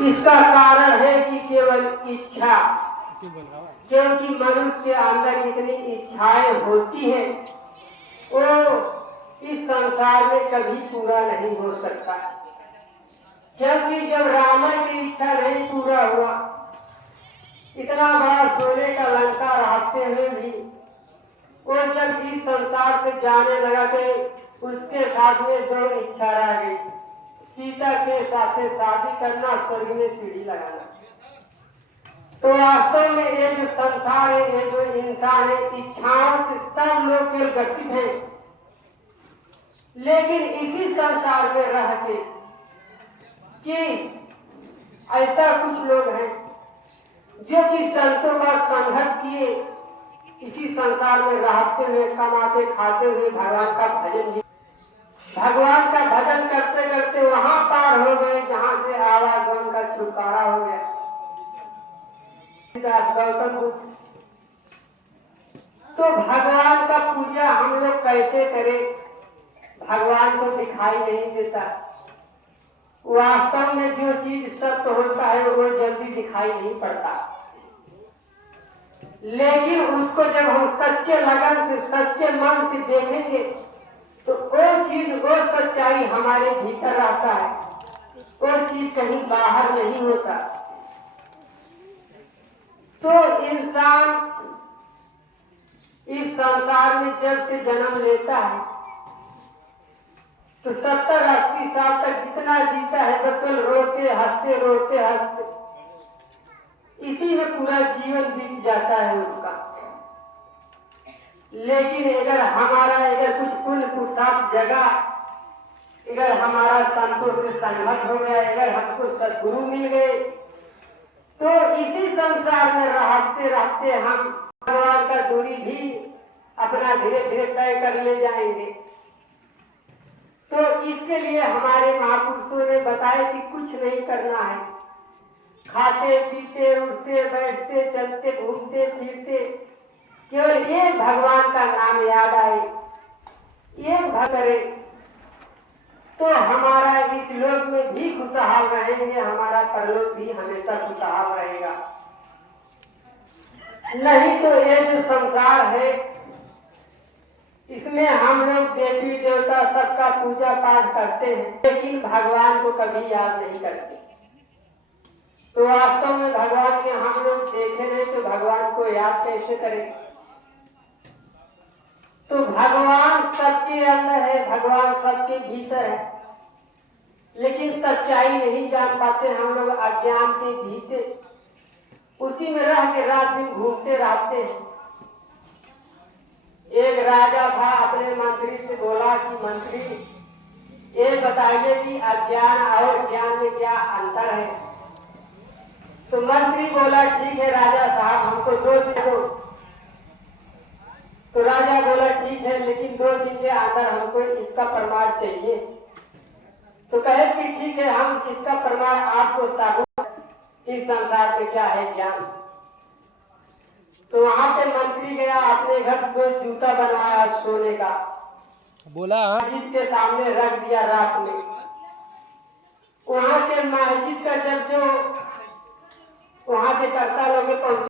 इसका कारण है कि केवल इच्छा, क्योंकि मनुष्य के अंदर इतनी इच्छाएं होती हैं, वो इस संसार में कभी पूरा नहीं हो सकता। क्योंकि जब रावण की इच्छा नहीं पूरा हुआ, इतना बड़ा सोने का लंका रहते हुए भी वो जब इस संसार से जाने लगा थे, उसके साथ में जो इच्छा रह गई, सीता के साथ शादी करना, स्वर्ग में सीढ़ी लगाना। तो वास्तव में ये जो संसार है, ये जो इंसान है, इच्छाओं से सब लोग केवल गठित हैं। लेकिन इसी संसार में रह के कि ऐसा कुछ लोग हैं जो कि संतों का संघर्ष किए, इसी संसार में रहते हुए, कमाते खाते हुए भगवान का भजन, भगवान का भजन करते करते वहां पार हो गए जहां से आवागमन का छुटकारा हो गया। गौतम बुद्ध, तो भगवान का पूजा हम लोग कैसे करें? भगवान को दिखाई नहीं देता। वास्तव में जो चीज सत्य होता है वो जल्दी दिखाई नहीं पड़ता, लेकिन उसको जब हम सच्चे लगन से, सच्चे मन से देखेंगे तो वो चीज, वो सच्चाई हमारे भीतर आता है, वो चीज कहीं बाहर नहीं होता। तो इंसान इस संसार में जब से जन्म लेता है तो 70-80 साल तक जितना जीता है, बचपन रोते हंसते इसी में पूरा जीवन बीत जाता है उसका। लेकिन अगर कुछ पुण्य पुरुषार्थ जगा, अगर हमारा संतों से संगत हो गया, अगर हमको सद्गुरु मिल गए, तो इसी संसार में रहते रहते हम भगवान का दूरी भी अपना धीरे धीरे तय कर ले जाएंगे। तो इसके लिए हमारे महापुरुषों ने बताया कि कुछ नहीं करना है, खाते पीते उठते बैठते चलते घूमते फिरते केवल ये भगवान का नाम याद आए, ये करे, तो हमारा इस लोक में भी खुशहाल रहेंगे, हमारा परलोक भी हमेशा खुशहाल रहेगा। नहीं तो ये जो संसार है, इसमें हम लोग देवी देवता सबका पूजा पाठ करते हैं, लेकिन भगवान को कभी याद नहीं करते। तो वास्तव में भगवान के हम लोग देखे नहीं तो भगवान को याद कैसे करें? तो भगवान सबके अंदर है, भगवान सबके भीतर है, लेकिन सच्चाई नहीं जान पाते हम लोग, अज्ञान के भीतर उसी में रह के रात दिन घूमते रहते हैं। एक राजा था, अपने मंत्री से बोला कि मंत्री, ये बताइए कि अज्ञान और ज्ञान में क्या अंतर है? तो मंत्री बोला, ठीक है राजा साहब, हमको 2 दिन दो। तो राजा बोला, ठीक है, लेकिन 2 दिन के अंदर हमको इसका प्रमाण चाहिए। तो कहे कि ठीक है, हम इसका प्रमाण आपको साबुत इस संसार में क्या है ज्ञान। तो वहां पे मंत्री गया, अपने घर को जूता बनवाया सोने का, बोला मस्जिद के सामने रख दिया रात में। वहां के मस्जिद का जब जो वहां के कर्ता लोग पहुंचे,